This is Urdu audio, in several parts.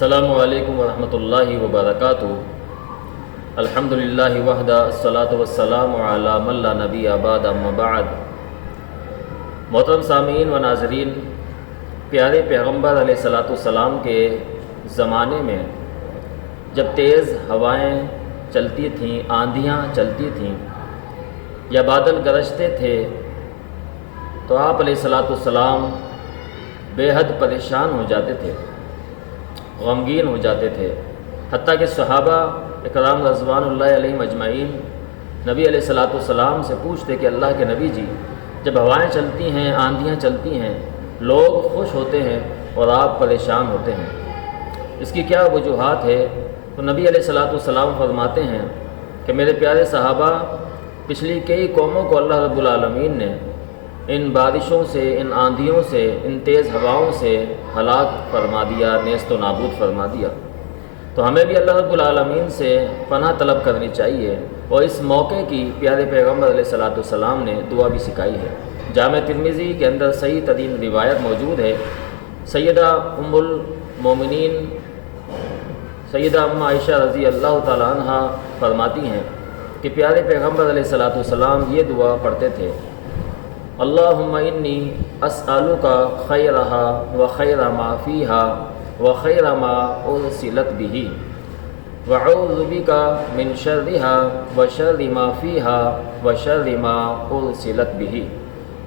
السلام علیکم ورحمۃ اللہ وبرکاتہ۔ الحمدللہ وحدہ، الصلاۃ والسلام علی من لا نبی بعد، اما بعد۔ محترم سامعین و ناظرین، پیارے پیغمبر علیہ السلام کے زمانے میں جب تیز ہوائیں چلتی تھیں، آندھیاں چلتی تھیں یا بادل گرجتے تھے تو آپ علیہ السلام بے حد پریشان ہو جاتے تھے، غمگین ہو جاتے تھے، حتیٰ کہ صحابہ اکرام رضوان اللہ علیہم اجمعین نبی علیہ السلام سے پوچھتے کہ اللہ کے نبی جی، جب ہوائیں چلتی ہیں، آندھیاں چلتی ہیں، لوگ خوش ہوتے ہیں اور آپ پریشان ہوتے ہیں، اس کی کیا وجوہات ہے؟ تو نبی علیہ السلام فرماتے ہیں کہ میرے پیارے صحابہ، پچھلی کئی قوموں کو اللہ رب العالمین نے ان بارشوں سے، ان آندھیوں سے، ان تیز ہواؤں سے ہلاک فرما دیا، نیست و نابود فرما دیا۔ تو ہمیں بھی اللہ رب العالمین سے پناہ طلب کرنی چاہیے، اور اس موقع کی پیارے پیغمبر علیہ السلام نے دعا بھی سکھائی ہے۔ جامع ترمذی کے اندر صحیح ترین روایت موجود ہے، سیدہ ام المومنین سیدہ ام عائشہ رضی اللہ تعالیٰ عنہ فرماتی ہیں کہ پیارے پیغمبر علیہ السلام یہ دعا پڑھتے تھے: اللہم انی اسألک خیرہا و خیر ما فیہا و خیر ما ارسلت بہ وأعوذ بک من شرہا و شر ما فیہا و شر ما ارسلت بہ،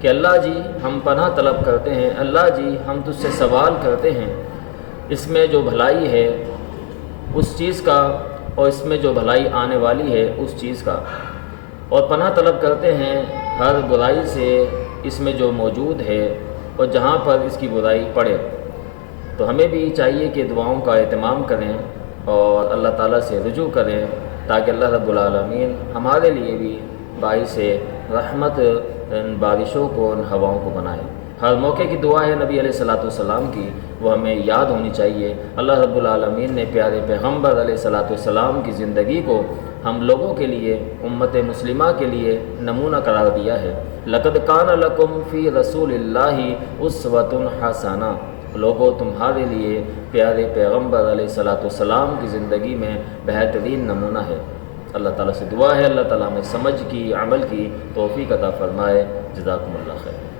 کہ اللہ جی ہم پناہ طلب کرتے ہیں، اللہ جی ہم تجھ سے سوال کرتے ہیں اس میں جو بھلائی ہے اس چیز کا، اور اس میں جو بھلائی آنے والی ہے اس چیز کا، اور پناہ طلب کرتے ہیں ہر برائی سے اس میں جو موجود ہے اور جہاں پر اس کی برائی پڑے۔ تو ہمیں بھی چاہیے کہ دعاؤں کا اہتمام کریں اور اللہ تعالیٰ سے رجوع کریں، تاکہ اللہ رب العالمین ہمارے لیے بھی باعث رحمت ان بارشوں کو، ان ہواؤں کو بنائے۔ ہر موقع کی دعا ہے نبی علیہ السلام کی، وہ ہمیں یاد ہونی چاہیے۔ اللہ رب العالمین نے پیارے پیغمبر علیہ السلام کی زندگی کو ہم لوگوں کے لیے، امت مسلمہ کے لیے نمونہ قرار دیا ہے۔ لقد کان لکم فی رسول اللہ اسوۃ حسنہ، لوگوں تمہارے لیے پیارے پیغمبر علیہ السلام کی زندگی میں بہترین نمونہ ہے۔ اللہ تعالیٰ سے دعا ہے اللہ تعالیٰ میں سمجھ کی، عمل کی توفیق عطا فرمائے۔ جزاکم اللہ خیر۔